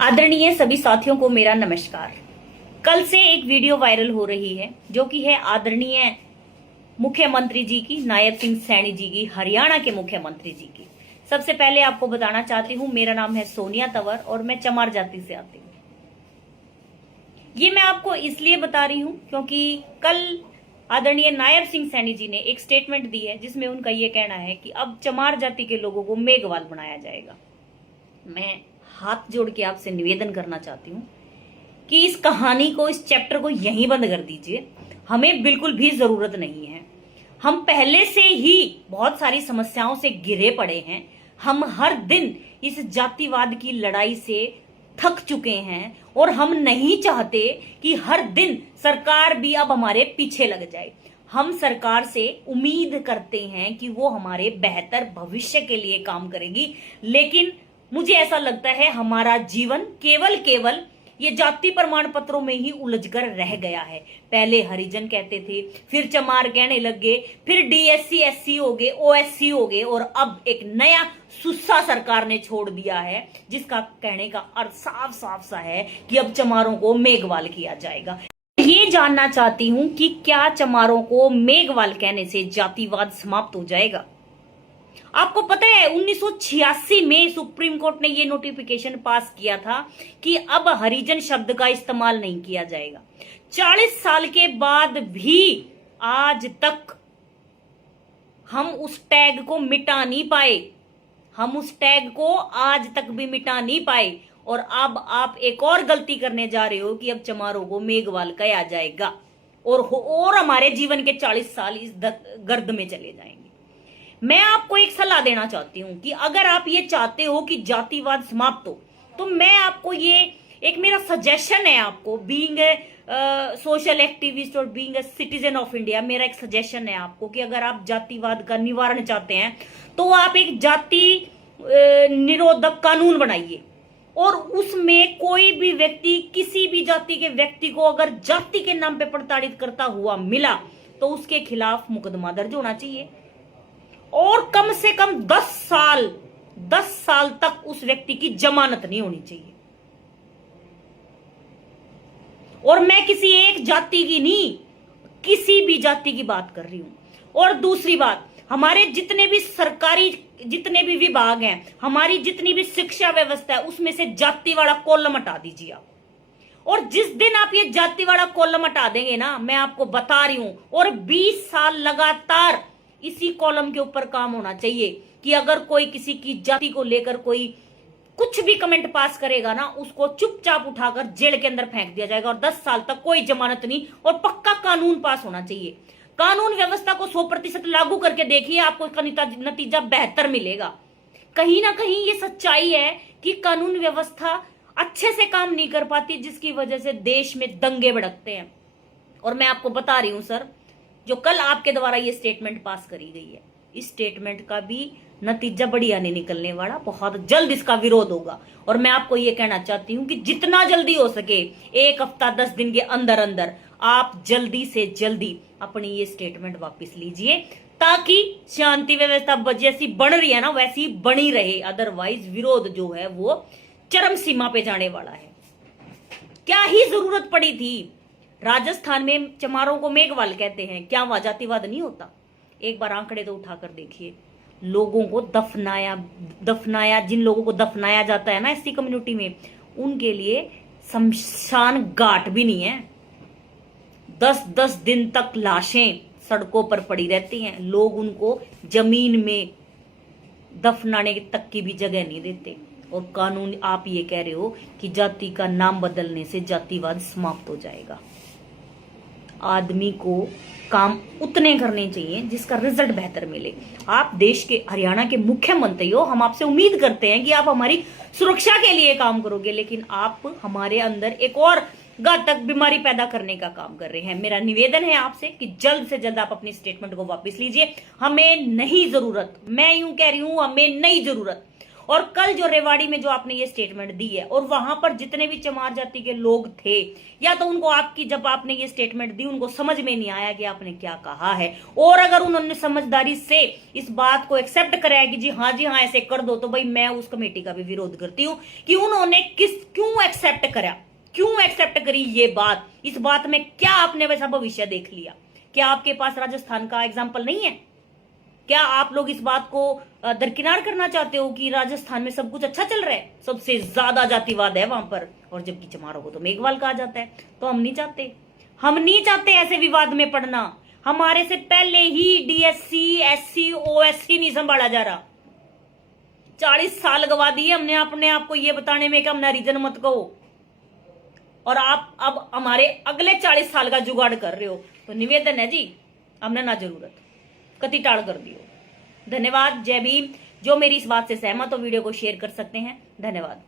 आदरणीय सभी साथियों को मेरा नमस्कार। कल से एक वीडियो वायरल हो रही है जो कि है आदरणीय मुख्यमंत्री जी की, नायब सिंह सैनी जी की, हरियाणा के मुख्यमंत्री जी की। सबसे पहले आपको बताना चाहती हूँ, मेरा नाम है सोनिया तंवर और मैं चमार जाति से आती हूँ। ये मैं आपको इसलिए बता रही हूँ क्योंकि कल आदरणीय नायब सिंह सैनी जी ने एक स्टेटमेंट दी है जिसमें उनका ये कहना है कि अब चमार जाति के लोगों को मेघवाल बनाया जाएगा। मैं हाथ जोड़ के आपसे निवेदन करना चाहती हूँ कि इस कहानी को, इस चैप्टर को यहीं बंद कर दीजिए। हमें बिल्कुल भी जरूरत नहीं है। हम पहले से ही बहुत सारी समस्याओं से घिरे पड़े हैं। हम हर दिन इस जातिवाद की लड़ाई से थक चुके हैं और हम नहीं चाहते कि हर दिन सरकार भी अब हमारे पीछे लग जाए। हम सरकार से उम्मीद करते हैं कि वो हमारे बेहतर भविष्य के लिए काम करेगी, लेकिन मुझे ऐसा लगता है हमारा जीवन केवल ये जाति प्रमाण पत्रों में ही उलझकर रह गया है। पहले हरिजन कहते थे, फिर चमार कहने लग गए, फिर डीएससी एससी हो गए, ओएससी हो गए और अब एक नया सुस्सा सरकार ने छोड़ दिया है जिसका कहने का अर्थ साफ साफ सा है कि अब चमारों को मेघवाल किया जाएगा। ये जानना चाहती हूं कि क्या चमारों को मेघवाल कहने से जातिवाद समाप्त हो जाएगा? आपको पता है 1986 में सुप्रीम कोर्ट ने ये नोटिफिकेशन पास किया था कि अब हरिजन शब्द का इस्तेमाल नहीं किया जाएगा। 40 साल के बाद भी आज तक हम उस टैग को मिटा नहीं पाए। हम उस टैग को आज तक भी मिटा नहीं पाए और अब आप एक और गलती करने जा रहे हो कि अब चमारों को मेघवाल कहा जाएगा और हमारे जीवन के 40 साल इस गर्द में चले जाएंगे। मैं आपको एक सलाह देना चाहती हूं कि अगर आप ये चाहते हो कि जातिवाद समाप्त हो तो मैं आपको ये एक मेरा सजेशन है आपको, बीइंग सोशल एक्टिविस्ट और being a citizen of India, मेरा एक सजेशन है आपको कि अगर आप जातिवाद का निवारण चाहते हैं तो आप एक जाति निरोधक कानून बनाइए और उसमें कोई भी व्यक्ति, किसी भी जाति के व्यक्ति को अगर जाति के नाम पे प्रताड़ित करता हुआ मिला तो उसके खिलाफ मुकदमा दर्ज होना चाहिए और कम से कम 10 साल तक उस व्यक्ति की जमानत नहीं होनी चाहिए। और मैं किसी एक जाति की नहीं, किसी भी जाति की बात कर रही हूं। और दूसरी बात, हमारे जितने भी सरकारी जितने भी विभाग हैं, हमारी जितनी भी शिक्षा व्यवस्था है, उसमें से जाति वाला कॉलम हटा दीजिए आप। और जिस दिन आप ये जाति वाला कॉलम हटा देंगे ना, मैं आपको बता रही हूं, और 20 साल लगातार इसी कॉलम के ऊपर काम होना चाहिए कि अगर कोई किसी की जाति को लेकर कोई कुछ भी कमेंट पास करेगा ना, उसको चुपचाप उठाकर जेल के अंदर फेंक दिया जाएगा और 10 साल तक कोई जमानत नहीं। और पक्का कानून पास होना चाहिए। कानून व्यवस्था को 100% लागू करके देखिए, आपको इसका नतीजा बेहतर मिलेगा। कहीं ना कहीं ये सच्चाई है कि कानून व्यवस्था अच्छे से काम नहीं कर पाती, जिसकी वजह से देश में दंगे भड़कते हैं। और मैं आपको बता रही हूं सर, जो कल आपके द्वारा ये स्टेटमेंट पास करी गई है, इस स्टेटमेंट का भी नतीजा बढ़िया नहीं निकलने वाला। बहुत जल्द इसका विरोध होगा और मैं आपको ये कहना चाहती हूं कि जितना जल्दी हो सके, 1 हफ्ता 10 दिन के अंदर अंदर आप जल्दी से जल्दी अपनी ये स्टेटमेंट वापस लीजिए ताकि शांति व्यवस्था जैसी बन रही है ना वैसी बनी रहे। अदरवाइज विरोध जो है वो चरम सीमा पे जाने वाला है। क्या ही जरूरत पड़ी थी? राजस्थान में चमारों को मेघवाल कहते हैं, क्या वहां जातिवाद नहीं होता? एक बार आंकड़े तो उठाकर देखिए। लोगों को दफनाया जिन लोगों को दफनाया जाता है ना एससी कम्युनिटी में, उनके लिए शमशान घाट भी नहीं है। 10-10 दिन तक लाशें सड़कों पर पड़ी रहती हैं। लोग उनको जमीन में दफनाने तक की भी जगह नहीं देते। और कानून आप ये कह रहे हो कि जाति का नाम बदलने से जातिवाद समाप्त हो जाएगा। आदमी को काम उतने करने चाहिए जिसका रिजल्ट बेहतर मिले। आप देश के, हरियाणा के मुख्यमंत्री हो, हम आपसे उम्मीद करते हैं कि आप हमारी सुरक्षा के लिए काम करोगे, लेकिन आप हमारे अंदर एक और घातक बीमारी पैदा करने का काम कर रहे हैं। मेरा निवेदन है आपसे कि जल्द से जल्द आप अपनी स्टेटमेंट को वापस लीजिए। हमें नहीं जरूरत, मैं यूं कह रही हूं, हमें नहीं जरूरत। और कल जो रेवाड़ी में जो आपने ये स्टेटमेंट दी है, और वहां पर जितने भी चमार जाति के लोग थे, या तो उनको आपकी जब आपने ये स्टेटमेंट दी उनको समझ में नहीं आया कि आपने क्या कहा है, और अगर उन्होंने समझदारी से इस बात को एक्सेप्ट कराया कि जी हाँ ऐसे कर दो, तो भाई मैं उस कमेटी का भी विरोध करती हूँ कि उन्होंने क्यों एक्सेप्ट करा, क्यों एक्सेप्ट करी ये बात। इस बात में क्या आपने वैसा भविष्य देख लिया? क्या आपके पास राजस्थान का एग्जाम्पल नहीं है? क्या आप लोग इस बात को दरकिनार करना चाहते हो कि राजस्थान में सब कुछ अच्छा चल रहा है, सबसे ज्यादा जातिवाद है वहां पर, और जबकि चमारों को तो मेघवाल कहा जाता है? तो हम नहीं चाहते ऐसे विवाद में पड़ना। हमारे से पहले ही डीएससी, एससी, ओएससी नहीं संभाला जा रहा। 40 साल गवा दिए हमने अपने आप को ये बताने में कि हमने रीजन मत कहो, और आप अब हमारे अगले 40 साल का जुगाड़ कर रहे हो। तो निवेदन है जी, हमने ना जरूरत कति टाड़ कर दियो। धन्यवाद। जय भीम। जो मेरी इस बात से सहमत हो वीडियो को शेयर कर सकते हैं। धन्यवाद।